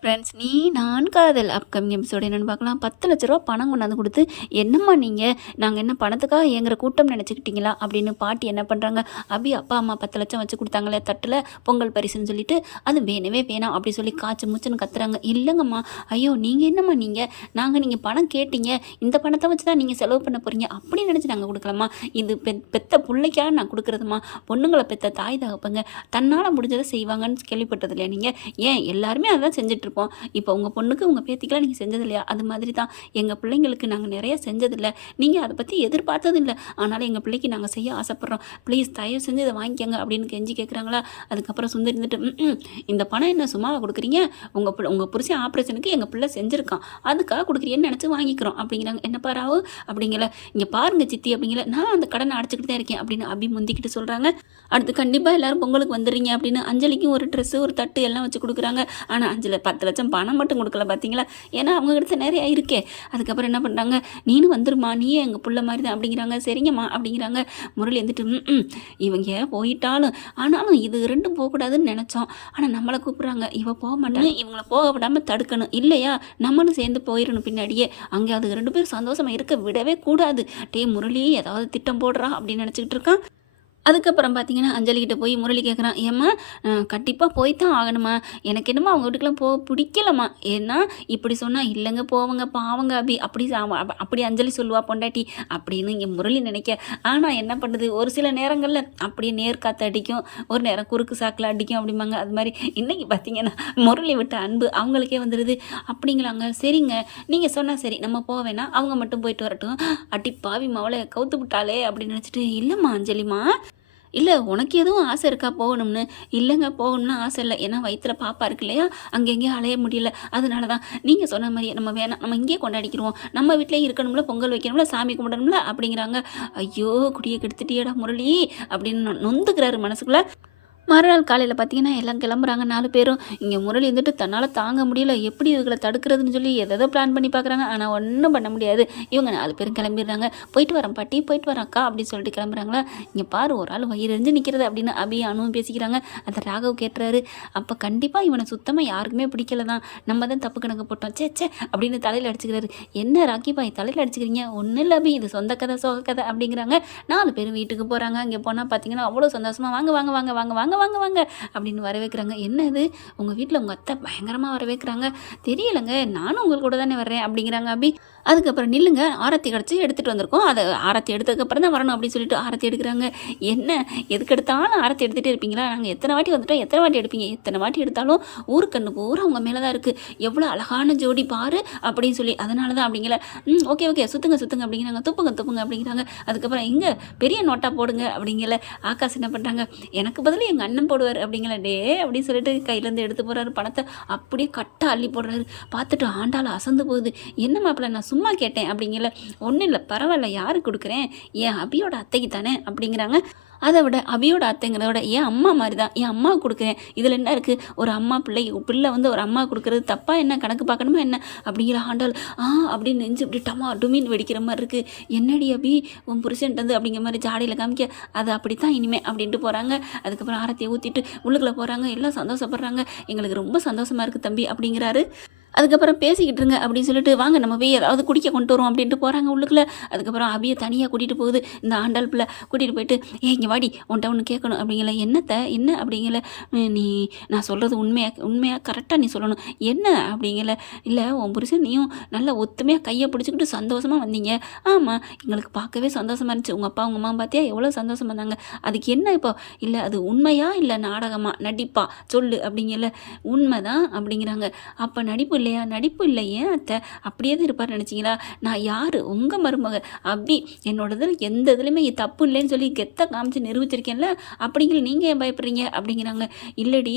Friends நீ நான் காதல் அப்கமிங் எபிசோடு என்னென்னு பார்க்கலாம். 10 லட்ச ரூபா பணம் கொண்டாந்து கொடுத்து, என்னம்மா நீங்கள் நாங்கள் என்ன பணத்துக்காக எங்கிற கூட்டம் நினச்சிக்கிட்டீங்களா அப்படின்னு பாட்டி என்ன பண்ணுறாங்க. அபி அப்பா அம்மா 10 லட்சம் வச்சு கொடுத்தாங்களே தட்டில் பொங்கல் பரிசுன்னு சொல்லிட்டு, அது வேணவே வேணாம் அப்படி சொல்லி காய்ச்சி மூச்சுன்னு கத்துறாங்க. இல்லைங்கம்மா, ஐயோ நீங்கள் என்னம்மா நீங்கள் பணம் கேட்டீங்க, இந்த பணத்தை வச்சு தான் நீங்கள் செலவு பண்ண போகிறீங்க அப்படின்னு நினச்சி நாங்கள் கொடுக்கலாமா? இது பெத்த பிள்ளைக்காக நான் கொடுக்குறதுமா. பொண்ணுங்களை பெத்த தாய் தகப்பங்க தன்னால் முடிஞ்சதை செய்வாங்கன்னு கேள்விப்பட்டது இல்லையா நீங்கள்? ஏன் எல்லாருமே அதான் செஞ்சுட்ருப்போம். இப்போ உங்கள் பொண்ணுக்கு உங்கள் பேத்திக்கெலாம் நீங்கள் செஞ்சது இல்லையா? அது மாதிரி தான் எங்கள் பிள்ளைங்களுக்கு நாங்கள் நிறைய செஞ்சதில்லை, நீங்கள் அதை பற்றி எதிர்பார்த்தது இல்லை, ஆனாலும் எங்கள் பிள்ளைக்கு நாங்கள் செய்ய ஆசைப்பட்றோம், ப்ளீஸ் தயவு செஞ்சு இதை வாங்கிக்கோங்க அப்படின்னு கெஞ்சி கேட்குறாங்களா. அதுக்கப்புறம் சுந்தர் இருந்துட்டு இந்த பணம் என்ன சும்மாவை கொடுக்குறீங்க, உங்கள் புருஷன் ஆப்ரேஷனுக்கு எங்கள் பிள்ளை செஞ்சுருக்கான், அதுக்காக கொடுக்குறீன்னு நினச்சி வாங்கிக்கிறோம் அப்படிங்கிறாங்க. என்ன பாராவு அப்படிங்கல, இங்கே பாருங்க சித்தி அப்படிங்கல, நான் அந்த கடனை அடைச்சிக்கிட்டு தான் இருக்கேன் அப்படின்னு அபி முந்திக்கிட்டு சொல்கிறாங்க. அடுத்து கண்டிப்பாக எல்லோரும் பொங்கலுக்கு வந்துடுறீங்க அப்படின்னு அஞ்சலிக்கும் ஒரு ட்ரெஸ்ஸு ஒரு தட்டு எல்லாம் வச்சு கொடுக்குறாங்க. ஆனால் அஞ்சலி 10 லட்சம் பணம் மட்டும் கொடுக்கல பார்த்தீங்களா, ஏன்னா அவங்ககிட்ட நிறைய இருக்கே. அதுக்கப்புறம் என்ன பண்ணுறாங்க, நீனும் வந்துருமா, நீயே எங்கள் புள்ள மாதிரி தான் அப்படிங்கிறாங்க. சரிங்கம்மா அப்படிங்கிறாங்க. முரளி வந்துட்டு இவங்க போயிட்டாலும் ஆனாலும் இது ரெண்டும் போகக்கூடாதுன்னு நினச்சோம், ஆனால் நம்மளை கூப்பிட்றாங்க, இவ போக மாட்டாங்க, இவங்கள போக விடாமல் தடுக்கணும் இல்லையா, நம்மளும் சேர்ந்து போயிடணும் பின்னாடியே, அங்கே அது 2 பேரும் சந்தோஷமாக இருக்க விடவே கூடாது. முரளி ஏதாவது திட்டம் போடுறா அப்படின்னு நினச்சிக்கிட்டு இருக்கான். அதுக்கப்புறம் பார்த்தீங்கன்னா அஞ்சலிக்கிட்ட போய் முரளி கேட்குறான், ஏம்மா கண்டிப்பாக போய்த்தான் ஆகணுமா, எனக்கு என்னமோ அவங்க வீட்டுக்கெலாம் பிடிக்கலம்மா, ஏன்னா இப்படி சொன்னால் இல்லைங்க போவங்க பாவங்க அப்படி அஞ்சலி சொல்லுவா பொண்டாட்டி அப்படின்னு இங்கே முரளி நினைக்க. ஆனால் என்ன பண்ணுறது, ஒரு சில நேரங்களில் அப்படியே நேர்காத்து அடிக்கும், ஒரு நேரம் குறுக்கு சாக்கில் அடிக்கும் அப்படிம்பாங்க. அது மாதிரி இன்றைக்கி பார்த்தீங்கன்னா முரளி விட்ட அன்பு அவங்களுக்கே வந்துடுது. அப்படிங்களாங்க, சரிங்க நீங்கள் சொன்னால் சரி நம்ம போவேன்னா அவங்க மட்டும் போயிட்டு வரட்டும். அடி பாவி மவளை கவுத்து விட்டாலே அப்படின்னு நினச்சிட்டு, இல்லைம்மா அஞ்சலிம்மா, இல்லை உனக்கு எதுவும் ஆசை இருக்கா போகணும்னு? இல்லைங்க போகணும்னு ஆசை இல்லை, ஏன்னா வயிற்றில் பாப்பா இருக்கு இல்லையா, அங்கே எங்கேயும் அலைய முடியல, அதனால தான் நீங்கள் சொன்ன மாதிரி நம்ம வேணாம், நம்ம இங்கேயே கொண்டாடிக்கிறோம், நம்ம வீட்டிலே இருக்கணும்ல, பொங்கல் வைக்கணும்ல, சாமி கும்பிடணும்ல அப்படிங்கிறாங்க. ஐயோ குடியை கெடுத்துட்டியடா முரளி அப்படின்னு நொந்துக்கிறாரு மனசுக்குள்ளே. மறுநாள் காலையில் பார்த்தீங்கன்னா எல்லாம் கிளம்புறாங்க 4 பேரும். இங்கே முரளி இருந்துட்டு தன்னால் தாங்க முடியல, எப்படி இவங்களை தடுக்கிறதுன்னு சொல்லி எதோ பிளான் பண்ணி பார்க்குறாங்க, ஆனால் ஒன்றும் பண்ண முடியாது. இவங்க 4 பேரும் கிளம்பிடுறாங்க. போயிட்டு வரேன் பாட்டி, போயிட்டு வரேன் அக்கா அப்படின்னு சொல்லிட்டு கிளம்புறாங்களா. இங்கே பாரு ஒரு ஆள் வயிறு எரிஞ்சு நிற்கிறது அப்படின்னு அபி அனுவும் பேசிக்கிறாங்க. அதை ராகவ் கேட்டுறாரு. அப்போ கண்டிப்பாக இவனை சுத்தமாக யாருக்குமே பிடிக்கல தான், நம்ம தான் தப்பு கணக்கு போட்டோம் சே அப்படின்னு தலையில் அடிச்சுக்கிறாரு. என்ன ராக்கி பாய் தலையில் அடிச்சுக்கிறீங்க? ஒன்றும் இல்லை அபி, இது சொந்த கதை சோக கதை அப்படிங்கிறாங்க. 4 பேரும் வீட்டுக்கு போகிறாங்க. அங்கே போனால் பார்த்தீங்கன்னா அவ்வளோ சந்தோஷமாக வாங்க வாங்க வாங்க வாங்க வாங்க வாங்க வாங்க அப்படின்னு வரவேற்கிறாங்க. என்னது உங்கள் வீட்டில் உங்கள் அத்தை பயங்கரமாக வரவேற்கிறாங்க? தெரியலைங்க, நானும் உங்கள் கூட தானே வர்றேன் அப்படிங்கிறாங்க அபி. அதுக்கப்புறம் நில்லுங்க, ஆரத்தி கிடச்சி எடுத்துகிட்டு வந்திருக்கோம், அதை ஆரத்தி எடுத்ததுக்கப்புறம் தான் வரணும் அப்படின்னு சொல்லிட்டு ஆரத்தி எடுக்கிறாங்க. என்ன எதுக்கு எடுத்தாலும் ஆரத்தி எடுத்துகிட்டே இருப்பீங்களா? நாங்கள் எத்தனை வாட்டி வந்துட்டோம், எத்தனை வாட்டி எடுப்பீங்க? எத்தனை வாட்டி எடுத்தாலும் ஊருக்கண்ணு பூரா அவங்க மேலே தான் இருக்குது, எவ்வளோ அழகான ஜோடி பாரு அப்படின்னு சொல்லி, அதனால தான் அப்படிங்கிற. ஓகே சுற்றுங்க அப்படிங்கிறாங்க. துப்புங்க அப்படிங்கிறாங்க. அதுக்கப்புறம் எங்கே பெரிய நோட்டாக போடுங்க அப்படிங்கல. ஆகாஷ் என்ன பண்ணுறாங்க, எனக்கு பதில் எங்கள் அண்ணன் போடுவார் அப்படிங்கிற. டே அப்படின்னு சொல்லிட்டு கையிலேருந்து எடுத்து போகிறாரு பணத்தை, அப்படியே கட்ட அள்ளி போடுறாரு. பார்த்துட்டு ஆண்டாள் அசந்து போகுது. என்ன மாப்பிள்ள நான் சும்மா கேட்டேன் அப்படிங்கல. ஒன்றும் இல்லை பரவாயில்ல, யாருக்கு கொடுக்குறேன், என் அபியோட அத்தைக்கு தானே அப்படிங்கிறாங்க. அதை விட அபியோட அத்தைங்கிறத விட என் அம்மா மாதிரி தான், என் அம்மா கொடுக்குறேன், இதில் என்ன இருக்குது, ஒரு அம்மா பிள்ளை வந்து ஒரு அம்மா கொடுக்குறது தப்பாக என்ன, கணக்கு பார்க்கணுமா என்ன அப்படிங்கிற. ஆண்டாள் அப்படின்னு நெஞ்சு இப்படி டுமின்னு வெடிக்கிற மாதிரி இருக்குது. என்னடி அபி உன் புருஷன்ட்டு வந்து அப்படிங்கிற மாதிரி ஜாடியில் காமிக்க, அது அப்படித்தான் இனிமே அப்படின்ட்டு போகிறாங்க. அதுக்கப்புறம் ஆரத்தியை ஊற்றிட்டு உள்ளுக்குள்ளே போகிறாங்க. எல்லாம் சந்தோஷப்படுறாங்க. எங்களுக்கு ரொம்ப சந்தோஷமாக இருக்குது தம்பி அப்படிங்கிறாரு. அதுக்கப்புறம் பேசிக்கிட்டு இருங்க அப்படின்னு சொல்லிட்டு, வாங்க நம்ம போய் ஏதாவது குடிக்க கொண்டு வரோம் அப்படின்ட்டு போகிறாங்க உள்ளுக்குள்ளே. அதுக்கப்புறம் அபியை தனியாக கூட்டிகிட்டு போகுது இந்த ஆண்டாள் பிள்ளை. கூட்டிகிட்டு போயிட்டு, இங்கே வாடி உன்ட்ட ஒன்று கேட்கணும் அப்படிங்கல. என்ன அப்படிங்கல. நீ நான் சொல்கிறது உண்மையாக கரெக்டாக நீ சொல்லணும் என்ன அப்படிங்கல. இல்லை உன் புருஷன் நீயும் நல்லா ஒத்துமையாக கையை பிடிச்சிக்கிட்டு சந்தோஷமாக வந்தீங்க. ஆமாம் எங்களுக்கு பார்க்கவே சந்தோஷமாக இருந்துச்சு, உங்கள் அப்பா உங்கள் அம்மா பார்த்தியா எவ்வளோ சந்தோஷமாக இருந்தாங்க, அதுக்கு என்ன இப்போ? இல்லை அது உண்மையா இல்லை நாடகமா நடிப்பா சொல்லு அப்படிங்கல. உண்மை தான் அப்படிங்கிறாங்க. அப்போ நடிப்பு இல்லையா? நடிப்பு இல்லை, ஏன் அத்தை அப்படியே தான் இருப்பார் நினச்சிங்களா? நான் யார், உங்கள் மருமக அபி, என்னோட இதில் எந்த இதுலையுமே தப்பு இல்லைன்னு சொல்லி கெத்த காமிச்சு நிரூபிச்சிருக்கேன்ல, அப்படிங்கிற நீங்கள் ஏன் பயப்படுறீங்க அப்படிங்கிறாங்க. இல்லடி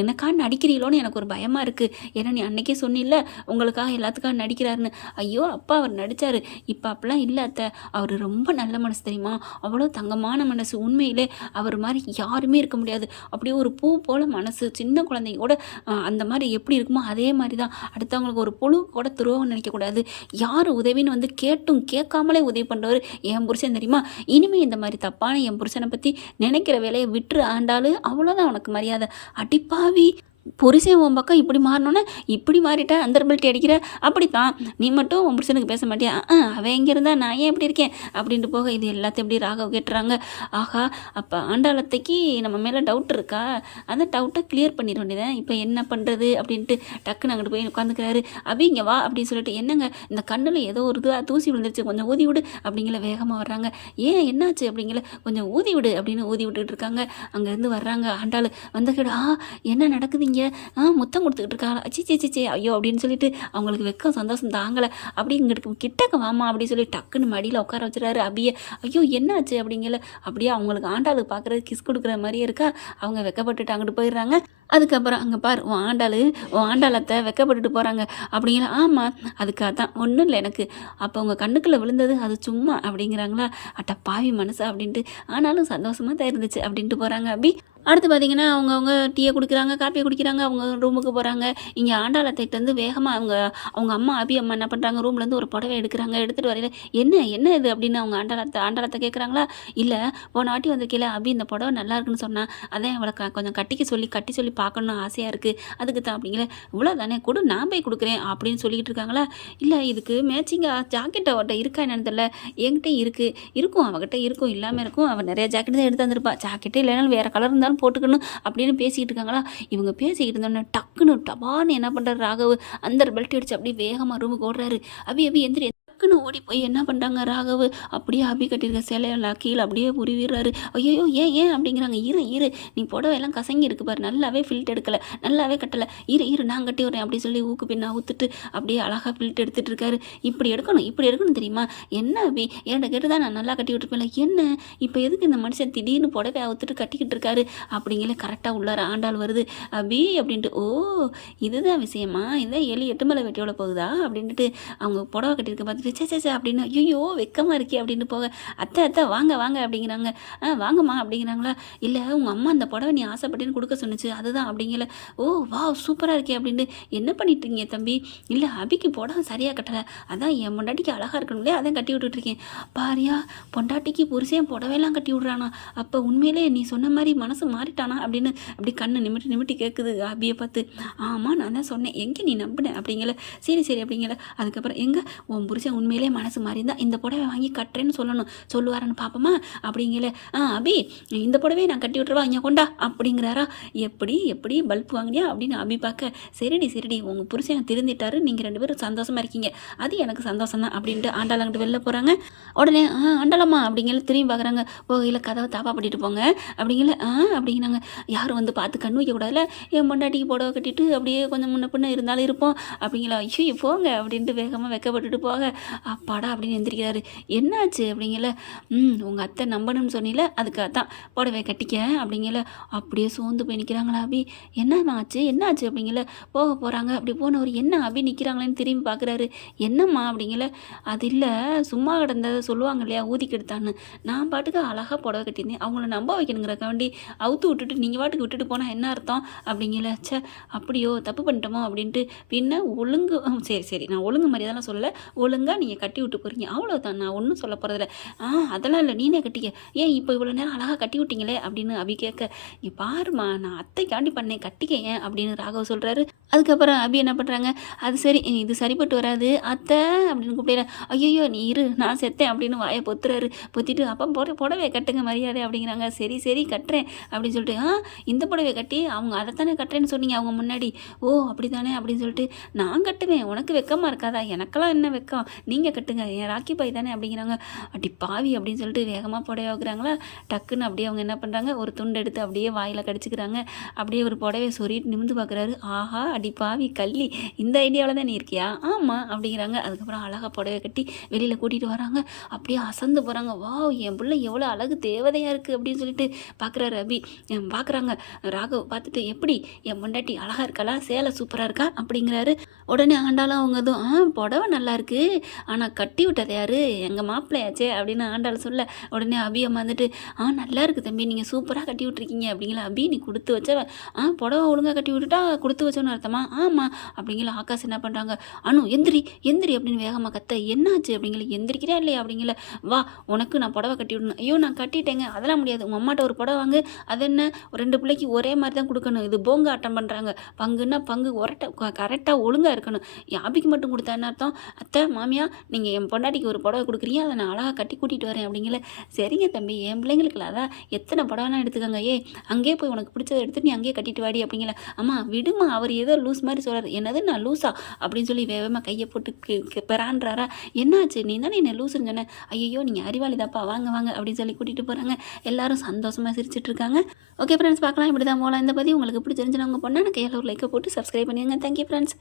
எனக்காக நடிக்கிறீங்களோன்னு எனக்கு ஒரு பயமாக இருக்குது, ஏன்னா நீ அன்னைக்கே சொன்னில்ல உங்களுக்காக எல்லாத்துக்காக நடிக்கிறாருன்னு. ஐயோ அப்பா அவர் நடித்தார், இப்போ அப்படிலாம் இல்லை அத்தை, அவர் ரொம்ப நல்ல மனசு தெரியுமா, அவ்வளோ தங்கமான மனசு, உண்மையிலே அவர் மாதிரி யாருமே இருக்க முடியாது, அப்படியே ஒரு பூ போல் மனசு, சின்ன குழந்தைங்க கூட அந்த மாதிரி எப்படி இருக்குமோ அதே மாதிரி தான். அடுத்தவங்களுக்கு ஒரு புழு கூட துரோகம் நினைக்கக்கூடாது, யார் உதவின்னு வந்து கேட்டும் கேட்காமலே உதவி பண்ணுறவர் என் புருஷன் தெரியுமா. இனிமேல் இந்த மாதிரி தப்பான என் புருஷனை பற்றி நினைக்கிற வேலையை விட்டுரு ஆண்டாளு, அவ்வளோதான் உனக்கு மரியாதை. அடிப்பாவி புருஷன் உன் பக்கம் இப்படி மாறினோன்னே இப்படி மாறிட்டா அந்த பெல்ட் அடிக்கிற அப்படித்தான் நீ மட்டும் உன் புருஷனுக்கு பேச மாட்டியா அவன் எங்கே இருந்தா நான் ஏன் இப்படி இருக்கேன் அப்படின்ட்டு போக இது எல்லாத்தையும் எப்படி ராகவ் கேட்டுறாங்க. ஆஹா அப்போ ஆண்டாளத்தைக்கு நம்ம மேலே டவுட் இருக்கா, அந்த டவுட்டை கிளியர் பண்ணிட வேண்டியதான். இப்போ என்ன பண்ணுறது அப்படின்ட்டு டக்குன்னு அங்கிட்டு போய் உட்காந்துக்கிறாரு. அபி இங்கே வா அப்படின்னு சொல்லிட்டு என்னங்க இந்த கண்ணில் ஏதோ ஒரு தூசி விழுந்துருச்சு கொஞ்சம் ஊதி விடு அப்படிங்கிற வேகமாக வர்றாங்க. ஏன் என்னாச்சு அப்படிங்கிற கொஞ்சம் ஊதி விடு அப்படின்னு ஊதி விட்டுட்டு இருக்காங்க. அங்கேருந்து வர்றாங்க. ஆண்டாள் வந்த கேடு என்ன நடக்குதுங்க முத்தம் கொடுத்துக்கிட்டு இருக்காங்க. அச்சிச்சே ஐயோ அப்படின்னு சொல்லிட்டு அவங்களுக்கு வெக்கம் சந்தோஷம் தாங்கலை. அப்படி இங்கிட்டு கிட்டக்க வாமா அப்படின்னு சொல்லி டக்குன்னு மடியில் உட்கார வச்சுறாரு அபியை. ஐயோ என்னாச்சு அப்படிங்கல அப்படியே அவங்களுக்கு ஆண்டாளுக்கு பார்க்குறது கிஸ் கொடுக்குற மாதிரியே இருக்கா. அவங்க வெக்கப்பட்டுட்டு அங்கிட்டு போயிடுறாங்க. அதுக்கப்புறம் அங்கே பார் உன் ஆண்டாளத்தை வெக்கப்பட்டுட்டு போகிறாங்க அப்படிங்கிற. ஆமாம் அதுக்காக தான் ஒன்றும் இல்லை எனக்கு, அப்போ உங்கள் கண்ணுக்குள்ளே விழுந்தது அது சும்மா அப்படிங்கிறாங்களா. அட்ட பாவி மனசா அப்படின்ட்டு ஆனாலும் சந்தோஷமாக தான் இருந்துச்சு அப்படின்ட்டு போகிறாங்க அபி. அடுத்து பார்த்தீங்கன்னா அவங்கவுங்க டீயை குடிக்கிறாங்க, காப்பியை குடிக்கிறாங்க, அவங்க ரூமுக்கு போகிறாங்க. இங்கே ஆண்டாளத்தைட்டு வேகமாக அவங்க அம்மா அபி அம்மா என்ன பண்ணுறாங்க, ரூம்லேருந்து ஒரு புடவை எடுக்கிறாங்க. எடுத்துகிட்டு வரையில என்ன இது அப்படின்னு அவங்க ஆண்டாளத்தை கேட்குறாங்களா. இல்லை போன வாட்டி வந்திருக்கீல அபி இந்த புடவை நல்லா இருக்குன்னு சொன்னால் அதான் அவளை கொஞ்சம் கட்டி சொல்லி பார்க்கணுன்னு ஆசையாக இருக்குது அதுக்கு தான் அப்படிங்கிற. இவ்வளோ தானே கொடு நான் போய் கொடுக்குறேன் அப்படின்னு சொல்லிக்கிட்டு இருக்காங்களா. இல்லை இதுக்கு மேட்சிங்காக ஜாக்கெட் அவட்ட இருக்கா என்னன்னு தெரியல, என்கிட்ட இருக்கும் அவகிட்ட இருக்கும் இல்லாமல் இருக்கும். அவள் நிறைய ஜாக்கெட் தான் எடுத்து வந்திருப்பா, ஜாக்கெட்டே இல்லைனாலும் வேறு கலர் இருந்தாலும் போட்டுக்கணும் அப்படின்னு பேசிக்கிட்டு இருக்காங்களா. இவங்க பேசிக்கிட்டு இருந்தோன்னே டக்குன்னு டபான்னு என்ன பண்ணுறாரு ராகவ் அந்த பெல்ட் அடிச்சு அப்படியே வேகமாக ரூமுக்கு ஓடுறாரு. அபி எந்திரி டக்குன்னு ஓடி போய் என்ன பண்ணுறாங்க ராகவ் அப்படியே அபி கட்டியிருக்க சேலையெல்லாம் கீழே அப்படியே உருவிடுறாரு. ஐயோ ஏன் அப்படிங்கிறாங்க. இரு நீ புடவை எல்லாம் கசங்கி இருக்கு பாரு, நல்லாவே ஃபில்ட் எடுக்கலை, நல்லாவே கட்டலை, இரு நான் கட்டி வரேன் அப்படி சொல்லி ஊக்கு பின்னா ஊற்றுட்டு அப்படியே அழகாக ஃபில்ட் எடுத்துகிட்டு இருக்காரு. இப்படி எடுக்கணும் தெரியுமா என்ன அபி என்கிட்ட கேட்டு தான் நான் நல்லா கட்டி விட்டுருப்பேன்ல, என்ன இப்போ எதுக்கு இந்த மனுஷன் திடீர்னு புடவை ஊற்றுட்டு கட்டிக்கிட்டு இருக்காரு அப்படிங்கிற. கரெக்டாக உள்ளார ஆண்டாள் வருது. அபி அப்படின்ட்டு ஓ இதுதான் விஷயமா, இதுதான் 7-8 மலை வெட்டியோட போகுதா அப்படின்ட்டு அவங்க புடவை கட்டியிருக்க பார்த்துட்டு சே அப்படின்னு ஐயோ வெக்கமாக இருக்கே அப்படின்னு போக அத்தை வாங்க அப்படிங்கிறாங்க. வாங்கம்மா அப்படிங்கிறாங்களா. இல்லை உங்கள் அம்மா அந்த புடவை நீ ஆசைப்பட்டேன்னு கொடுக்க சொன்னிச்சு அதுதான் அப்படிங்கல. ஓ வா சூப்பராக இருக்கே அப்படின்ட்டு. என்ன பண்ணிட்டுருங்க தம்பி. இல்லை அபிக்கு புடவை சரியாக கட்டலை, அதான் என் பொண்டாட்டிக்கு அழகாக இருக்கணும்லே அதான் கட்டி விட்டுட்ருக்கேன். பாரியா பொண்டாட்டிக்கு புருஷன் புடவையெல்லாம் கட்டி விட்றானா, அப்போ உண்மையிலே நீ சொன்ன மாதிரி மனசு மாறிட்டானா அப்படின்னு அப்படி கண்ணை நிமிட்டி கேட்குது அபியை பார்த்து. ஆமாம் நான் தான் சொன்னேன் எங்கே நீ நம்பினேன் அப்படிங்கல. சரி அப்படிங்கல. அதுக்கப்புறம் எங்கே உன் புருஷன் உண்மையிலே மனசு மாறி இருந்தால் இந்த புடவை வாங்கி கட்டுறேன்னு சொல்லுவாரன்னு பார்ப்போமா அப்படிங்கல. அபி இந்த புடவையை நான் கட்டி விட்டுருவா இங்கே கொண்டா அப்படிங்கிறாரா. எப்படி பல்ப் வாங்கினியா அப்படின்னு அபி பார்க்க. சரிடி உங்கள் புருஷன் திருந்திட்டாரு, நீங்கள் 2 பேரும் சந்தோஷமாக இருக்கீங்க, அது எனக்கு சந்தோஷம் தான் அப்படின்ட்டு ஆண்டாள் அங்கிட்டு வெளில போகிறாங்க. உடனே ஆண்டாளம்மா அப்படிங்கிற திரும்பி பார்க்குறாங்க. போகையில் கதவை தாப்பா பண்ணிட்டு போங்க அப்படிங்கல. அப்படிங்கிறாங்க. யாரும் வந்து பார்த்து கண் வைக்கக்கூடாதுல, என் பொண்டாட்டிக்கு புடவை கட்டிட்டு அப்படியே கொஞ்சம் முன்ன பின்ன இருந்தாலும் இருப்போம் அப்படிங்களா. ஐயோ போங்க அப்படின்ட்டு வேகமாக வைக்கப்பட்டுட்டு போக அப்பாடா அப்படின்னு எந்திரிக்கிறாரு. என்னாச்சு அப்படிங்கல. உங்கள் அத்தை நம்பணும்னு சொன்னில அதுக்காக தான் புடவை கட்டிக்க அப்படிங்கல. அப்படியே சோர்ந்து போய் நிற்கிறாங்களா அபி. என்னாச்சு அப்படிங்கல. போக போகிறாங்க. அப்படி போனவர் என்ன அபி நிற்கிறாங்களேன்னு திரும்பி பார்க்குறாரு. என்னம்மா அப்படிங்கல. அது இல்லை சும்மா கிடந்ததை சொல்லுவாங்க இல்லையா ஊதி கெடுத்தான்னு, நான் பாட்டுக்கு அழகாக புடவை கட்டியிருந்தேன், அவங்கள நம்ப வைக்கணுங்கிறக்காண்டி அவுத்து விட்டுட்டு நீங்கள் பாட்டுக்கு விட்டுட்டு போனால் என்ன அர்த்தம் அப்படிங்கல. சே அப்படியோ தப்பு பண்ணிட்டோமோ அப்படின்ட்டு. பின்ன ஒழுங்கு சரி நான் ஒழுங்கு மரியாதைலாம் சொல்லலை, ஒழுங்காக நீங்கள் கட்டி விட்டு போகிறீங்க அவ்வளோதான், நான் ஒன்றும் சொல்ல போகிறதில்ல. அதெல்லாம் இல்லை நீனே கட்டிக்க, ஏன் இப்போ இவ்வளோ நேரம் அழகாக கட்டி விட்டீங்களே அப்படின்னு அபி கேட்க. நீ பாருமா நான் அத்தைக்காண்டி பண்ணேன் கட்டிக்க ஏன் அப்படின்னு ராகவ் சொல்கிறாரு. அதுக்கப்புறம் அபி என்ன பண்ணுறாங்க. அது சரி இது சரிப்பட்டு வராது அத்தை அப்படின்னு கூப்பிடுற. ஐயோ நீ இரு நான் செத்தேன் அப்படின்னு வாயை பொத்துறாரு. பொத்திட்டு அப்போ புடவை கட்டுங்க மரியாதை அப்படிங்கிறாங்க. சரி கட்டுறேன் அப்படின்னு சொல்லிட்டு. இந்த புடவை கட்டி அவங்க அதைத்தானே கட்டுறேன்னு சொன்னீங்க அவங்க முன்னாடி. ஓ அப்படி தானே அப்படின்னு சொல்லிட்டு. நான் கட்டுவேன் உனக்கு வெக்கமாக இருக்காதா, எனக்கெல்லாம் என்ன வெக்கம், நீங்கள் கட்டுங்க என் ராக்கி பாய் தானே அப்படிங்கிறாங்க. அடி பாவி அப்படின்னு சொல்லிட்டு வேகமாக புடவை வைக்கிறாங்களா. டக்குன்னு அப்படியே அவங்க என்ன பண்ணுறாங்க, ஒரு துண்டு எடுத்து அப்படியே வாயில் கடிச்சிக்கிறாங்க. அப்படியே ஒரு புடவை சொறிட்டு நிமிந்து பார்க்குறாரு. ஆஹா அடி பாவி கள்ளி, இந்த ஐடியாவில் தான் நீ இருக்கியா, ஆமாம் அப்படிங்கிறாங்க. அதுக்கப்புறம் அழகாக புடவை கட்டி வெளியில் கூட்டிகிட்டு வராங்க. அப்படியே அசந்து போகிறாங்க. வா என் பிள்ளை எவ்வளோ அழகு தேவதையாக இருக்குது அப்படின்னு சொல்லிட்டு பார்க்குறாரு அபி. பார்க்குறாங்க ராகவ் பார்த்துட்டு. எப்படி என் பொண்டாட்டி அழகாக இருக்காளா, சேலை சூப்பராக இருக்கா அப்படிங்கிறாரு. உடனே ஆண்டாலும் அவங்க எதுவும் புடவை நல்லா இருக்குது ஆனால் கட்டி விட்டது யாரு, எங்கள் மாப்பிள்ளையாச்சே அப்படின்னு ஆண்டாள் சொல்ல. உடனே அபி அம்மா வந்துட்டு நல்லா இருக்குது தம்பி நீங்கள் சூப்பராக கட்டி விட்ருக்கீங்க அப்படிங்களா. அபி நீ கொடுத்து வச்சவ புடவை ஒழுங்காக கட்டி விட்டுட்டா கொடுத்து வச்சோன்னு அர்த்தமா கஷ்டமா? ஆமாம் அப்படிங்கிற ஆகாஷ் என்ன பண்ணுறாங்க, அனு எந்திரி எந்திரி அப்படின்னு வேகமாக கத்த, என்னாச்சு அப்படிங்கிற, எந்திரிக்கிறா இல்லையா அப்படிங்கிற, வா உனக்கு நான் புடவை கட்டி விடணும். ஐயோ நான் கட்டிட்டேங்க, அதெல்லாம் முடியாது, உங்கள் அம்மாட்ட ஒரு புடவை வாங்கு, அது என்ன 2 பிள்ளைக்கு ஒரே மாதிரி தான் கொடுக்கணும், இது போங்க ஆட்டம் பண்ணுறாங்க, பங்குன்னா பங்கு கரெக்டாக ஒழுங்காக இருக்கணும். என் அபிக்கு மட்டும் கொடுத்தா என்ன அர்த்தம், அத்தை மாமியா நீங்கள் என் பொண்டாட்டிக்கு ஒரு புடவை கொடுக்குறீங்க, அதை நான் அழகாக கட்டி கூட்டிகிட்டு வரேன் அப்படிங்கிற, சரிங்க தம்பி என் பிள்ளைங்களுக்கு அதான் எத்தனை புடவைலாம் எடுத்துக்கோங்க, அங்கேயே போய் உனக்கு பிடிச்சதை எடுத்து நீ அங்கேயே கட்டிட்டு வாடி அப்படிங்கிற, அம்மா விடுமா அவர் ஏதோ லூஸ் மாதிரி சொல்கிறார், என்னது நான் லூஸா அப்படின்னு சொல்லி வேகமாக கையை போட்டு பெறான்றாரா, என்னாச்சு நீ தானே என்ன லூசுன்னு சொன்னேன், ஐயோ நீங்கள் அறிவாளி தாப்பா வாங்க வாங்க அப்படின்னு சொல்லி கூட்டிகிட்டு போகிறாங்க. எல்லாரும் சந்தோஷமாக சிரிச்சிட்டு இருக்காங்க. ஓகே ஃப்ரெண்ட்ஸ், பார்க்கலாம் இப்படி தான் போகலாம். இந்த பதிவு உங்களுக்கு பிடிச்சிருந்துச்சுன்னா உங்கள் பொண்ணான கையால் ஒரு லைக்கை போட்டு சப்ஸ்கிரைப் பண்ணிடுங்க. Thank you friends.